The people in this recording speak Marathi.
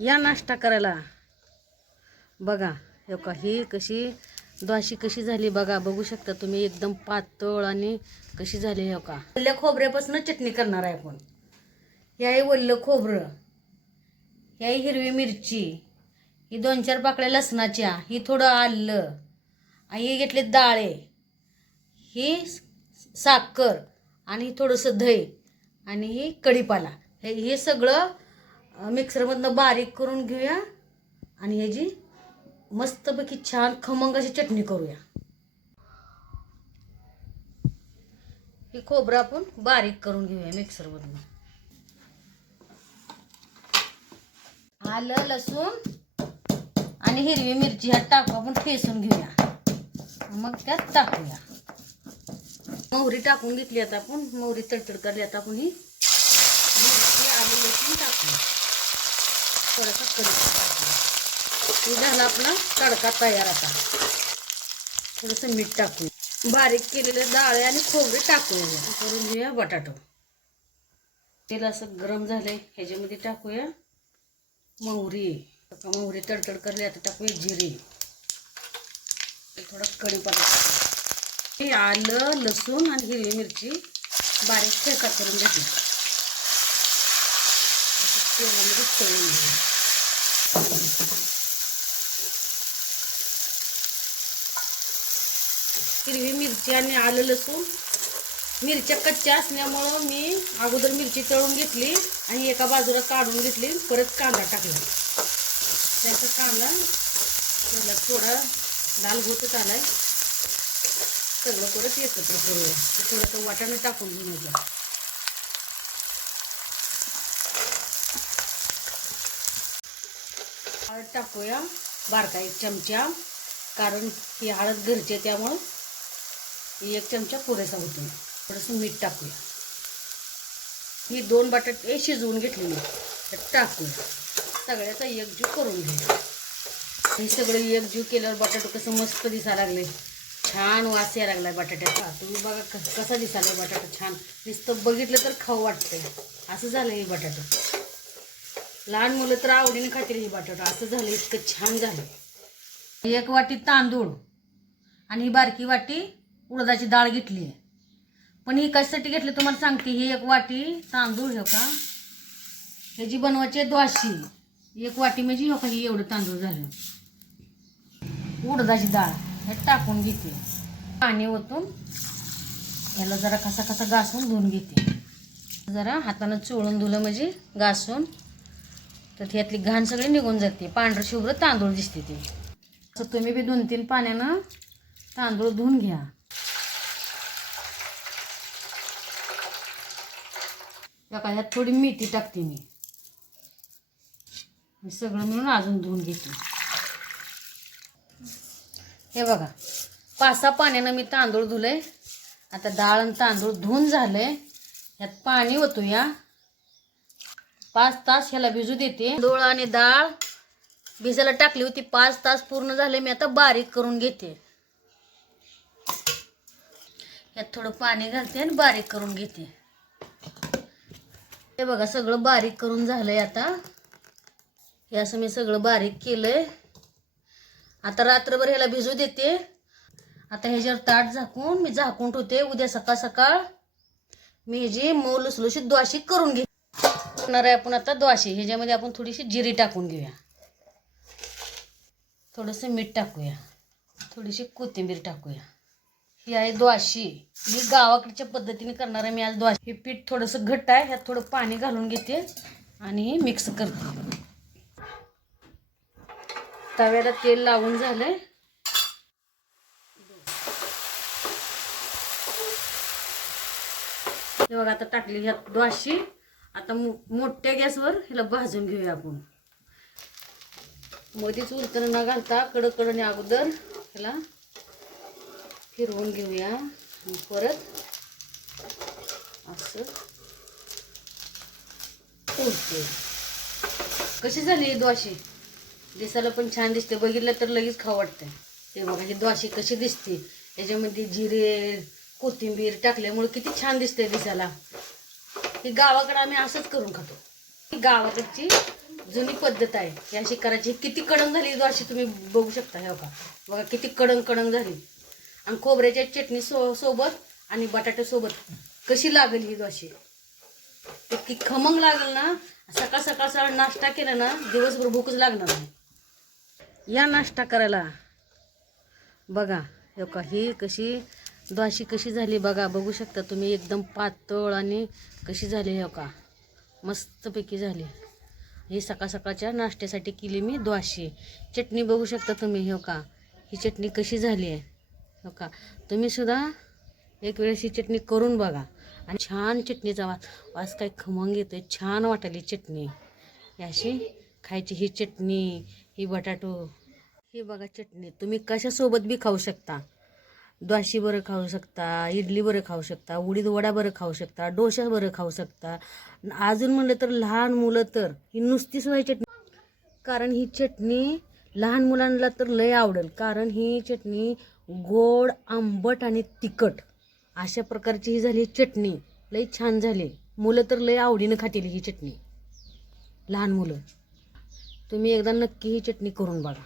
या नाश्ता करायला. बघा हे का, ही कशी द्वाशी कशी झाली बघा, बघू शकता तुम्ही. एकदम पातळ आणि कशी झाली. हे का, वल्ल्या खोबऱ्यापासून चटणी करणार आहे आपण. हे आहे वल्लं खोबरं, ही आहे हिरवी मिरची, ही 2-4 पाकळ्या लसणाच्या, ही थोडं आलं, ही घेतले डाळे, ही साखर आणि थोडंसं दही आणि ही कढीपाला. हे सगळं मिक्सरमधनं बारीक करून घेऊया आणि ह्याची मस्तपैकी छान खमंग अशी चटणी करूया. हे खोबरं आपण बारीक करून घेऊया मिक्सरमधनं. आलं, लसूण आणि हिरवी मिरची ह्यात टाकू, आपण ठेचून घेऊया. मग त्यात टाकूया मोहरी. टाकून घेतली आता आपण मोहरी, तडतड करली. आता आपण ही मिरची, आलं, लसूण टाकूया. थोडासा कढीपत्ता टाकूया. झाला आपला तडका तयार. आता थोडंसं मीठ टाकूया. बारीक केलेले डाळे आणि खोबरे टाकूया. करून घेऊया बटाटो. तेल असं गरम झालंय, ह्याच्यामध्ये टाकूया मोहरी. मोहरी तडतड करली. आता टाकूया जिरे, थोडा कढीपत्ता. हे आलं, लसूण आणि हिरवी मिरची बारीक ठेचा करून घेतली. तेलामध्ये तळून घेऊया. हिरवी मिरची आणि आलं, लसूण, मिरच्या कच्च्या असल्यामुळं मी अगोदर मिरची तळून घेतली आणि एका बाजूला काढून घेतली. परत कांदा टाकला. त्याचा कांदा थोडा लाल होतच आलाय. सगळं परत एकत्र करूया. थोडंसं वाटाणे टाकून घेऊया. हळद टाकूया बारका 1 चमचा, कारण ही हळद घरची आहे त्यामुळं 1 चमचा पुरेसा होतो. थोडंसं मीठ टाकूया. ही 2 बटाटे शिजवून घेतलेली त्यात टाकूया. सगळ्याचा एकजीव करून घेऊया. हे सगळं एकजीव केल्यावर बटाटा कसं मस्त दिसायला लागले. छान वास यायला लागलाय बटाट्याचा. तुम्ही बघा कसा दिसायला बटाटा. छान नुसतं बघितलं तर खाऊ वाटतंय. असं झालं हे बटाटा. लहान मुलं तर आवडीने खातील हे बटाटा. असं झालं, इतकं छान झालं. 1 वाटी तांदूळ आणि ही बारकी वाटी उडदाची डाळ घेतली आहे. पण ही कशासाठी घेतली तुम्हाला सांगते. ही 1 वाटी तांदूळ हो का, ह्याची बनवायची द्वाशी. 1 वाटी म्हणजे हो का, ही एवढं तांदूळ झालं. उडदाची डाळ हे टाकून घेते. पाणी ओतून ह्याला जरा कसा घासून धुवून घेते. जरा हातानं चोळून धुलं म्हणजे घासून, तर ह्यातली घाण सगळी निघून जाते. पांढरं शुभ्र तांदूळ दिसते ते. असं तुम्ही बी 2-3 पाण्यानं तांदूळ धुवून घ्या. बघा ह्यात थोडी मेथी टाकते मी सगळं मिळून अजून धुवून घेते. हे बघा 5-6 पाण्यानं मी तांदूळ धुले. आता डाळ आणि तांदूळ धुवून झाले. यात पाणी ओतूया. 5 तास ह्याला भिजू देते. तांदूळ आणि डाळ भिजायला टाकली होती. 5 तास पूर्ण झाले. मी आता बारीक करून घेते. यात थोडं पाणी घालते आणि बारीक करून घेते. हे बघा सगळं बारीक करून झालंय. आता हे असं मी सगळं बारीक केलंय. आता रात्रभर ह्याला भिजू देते. आता ह्याच्यावर ताट झाकून मी झाकून ठेवते. उद्या सकाळ मी ह्याची मऊ लुसलुशीत द्वाशी करून घेणार आहे आपण. आता द्वाशी ह्याच्यामध्ये आपण थोडीशी जिरी टाकून घेऊया. थोडंसं मीठ टाकूया. थोडीशी कोथिंबीर टाकूया. ही आहे द्वाशी. मी गावाकडच्या पद्धतीने करणार आहे मी आज द्वाशी. हे पीठ थोडंसं घट्ट आहे. ह्यात थोडं पाणी घालून घेते आणि मिक्स करते. तव्याला तेल लावून झालंय. बघा आता टाकली ह्यात द्वाशी. आता मोठ्या गॅसवर ह्याला भाजून घेऊया आपण. मध्येच उलटं न घालता कडकडने अगोदर ह्याला फिरवून घेऊया. परत असं उलटे. कशी झाली ही द्वाशी. दिसायला पण छान दिसते. बघितलं तर लगेच खाऊ वाटतंय. ते बघा ही द्वाशी कशी दिसते. याच्यामध्ये जिरे कोथिंबीर टाकल्यामुळे किती छान दिसते दिसायला. ही गावाकडे आम्ही असंच करून खातो. ही गावाकडची जुनी पद्धत आहे ही अशी करायची. किती कडंग झाली द्वाशी तुम्ही बघू शकता. हे बघा बघा किती कडंग कडंग झाली. आणि खोबऱ्याच्या चटणी सोबत आणि बटाटे सोबत कशी लागेल ही द्वाशी. इतकी खमंग लागेल ना. सकाळ सकाळचा नाश्ता केला ना दिवसभर भूकच लागणार नाही. या नाश्ता करायला. बघा हे का ही कशी द्वाशी कशी झाली बघा. बघू शकता तुम्ही एकदम पातळ आणि कशी झाली. हे का मस्तपैकी झाली. ही सकाळ सकाळच्या नाश्त्यासाठी केली मी द्वाशी. चटणी बघू शकता तुम्ही. हे का ही चटणी कशी झाली आहे. हो का तुम्ही सुद्धा एक वेळेस ही चटणी करून बघा. आणि छान चटणीचा वास काय खमंग येतोय. छान वाटायली चटणी. अशी खायची ही चटणी. ही बटाटो ही बघा चटणी तुम्ही कशासोबत बी खाऊ शकता. द्वाशी बरं खाऊ शकता, इडली बरं खाऊ शकता, उडीद वडा बरं खाऊ शकता, डोसा बरं खाऊ शकता. अजून म्हणलं तर लहान मुलं तर ही नुसती सुद्धा चटणी. कारण ही चटणी लहान मुलांना तर लय आवडेल. कारण ही चटणी गोड आंबट आणि तिखट अशा प्रकारची ही झाली चटणी. लय छान झाली. मुलं तर लय आवडीनं खातील ही चटणी. लहान मुलं. तुम्ही एकदा नक्की ही चटणी करून बघा.